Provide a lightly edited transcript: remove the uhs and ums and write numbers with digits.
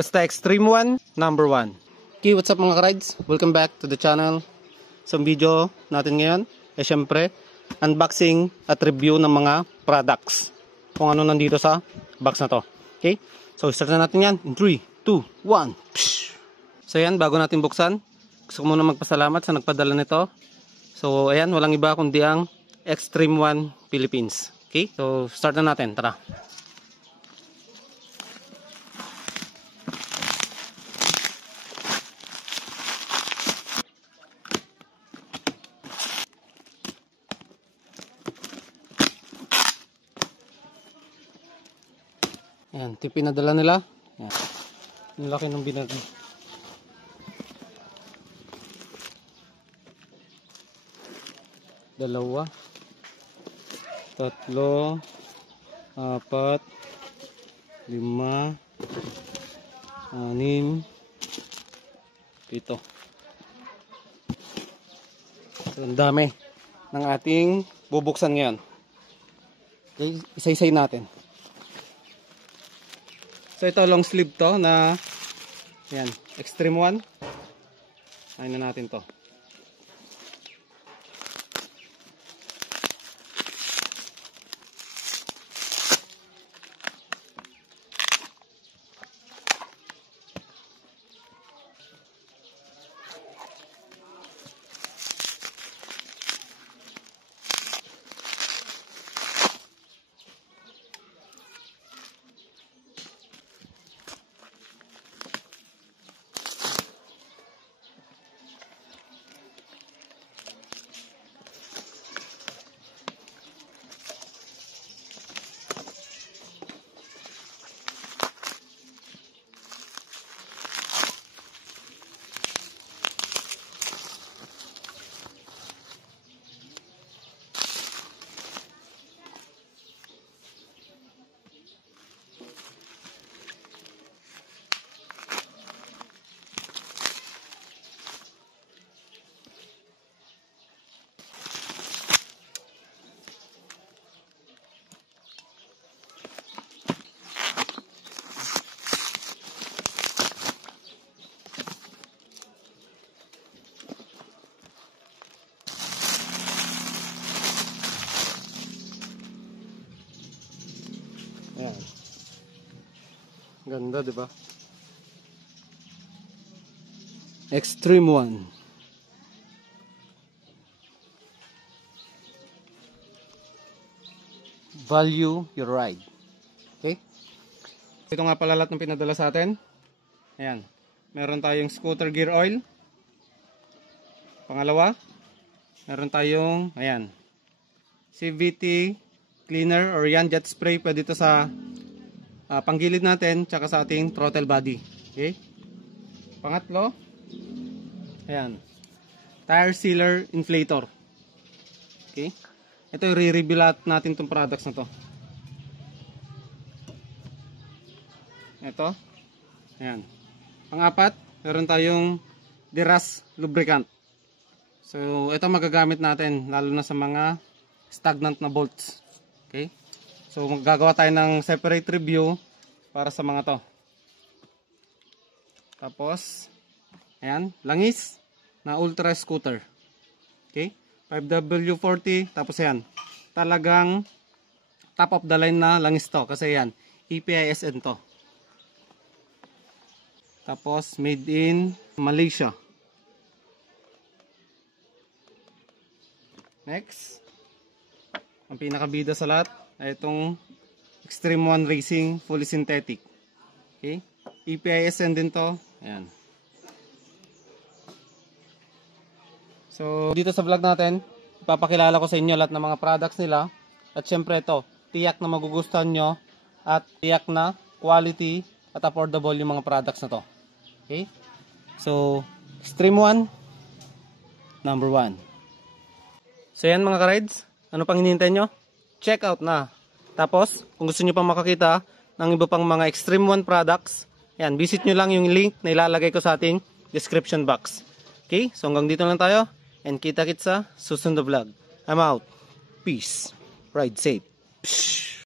Basta Extreme 1, number 1. Okay, what's up mga ka-rides? Welcome back to the channel. Sa video natin ngayon, syempre, unboxing at review ng mga products. Kung ano nandito sa box na to. Okay? So, start na natin yan in 3, 2, 1. Psh! So, yan, bago natin buksan, gusto ko muna magpasalamat sa nagpadala nito. So, ayan, walang iba kundi ang Extreme 1 Philippines. Okay? So, start na natin. Tara. Ayan, ito yung pinadala nila. Ayan. Ang laki ng binag. Dalawa. Tatlo. Apat. 5. 6. 7. So, ang dami ng ating bubuksan ngayon. Okay, isa-isay natin. So ito long sleeve to na yan, Extreme 1. Ayun na natin to. Ayan. Ganda, di ba? Extreme 1. Value your ride. Okay? Ito nga pala lahat ng pinadala sa atin. Ayan. Meron tayong scooter gear oil. Pangalawa, meron tayong, ayan, CVT cleaner or yan jet spray. Pwede ito sa panggilid natin tsaka sa ating throttle body. Okay? Pangatlo, ayan, tire sealer inflator. Okay? Ito yung re-reveal natin itong products na to. Ito, ayan. Pangapat, meron tayong Deras lubricant. So ito magagamit natin lalo na sa mga stagnant na bolts. Okay? So maggagawa tayo ng separate review para sa mga to. Tapos, ayan, langis na ultra scooter. Okay? 5W40. Tapos ayan, talagang top of the line na langis to. Kasi ayan, EPISN to. Tapos, made in Malaysia. Next, ang pinakabida sa lahat ay itong Extreme 1 Racing fully synthetic. Okay? EPISN din to. Ayan. So, dito sa vlog natin, ipapakilala ko sa inyo lahat ng mga products nila. At syempre ito, tiyak na magugustuhan nyo at tiyak na quality at affordable yung mga products na to. Okay? So, Extreme 1, number 1. So yan mga ka-rides, ano pang hinihintay nyo? Check out na. Tapos, kung gusto nyo pang makakita ng iba pang mga Extreme 1 products, yan, visit nyo lang yung link na ilalagay ko sa ating description box. Okay, so hanggang dito lang tayo. And kita-kits sa susunod na vlog. I'm out. Peace. Ride safe. Psh.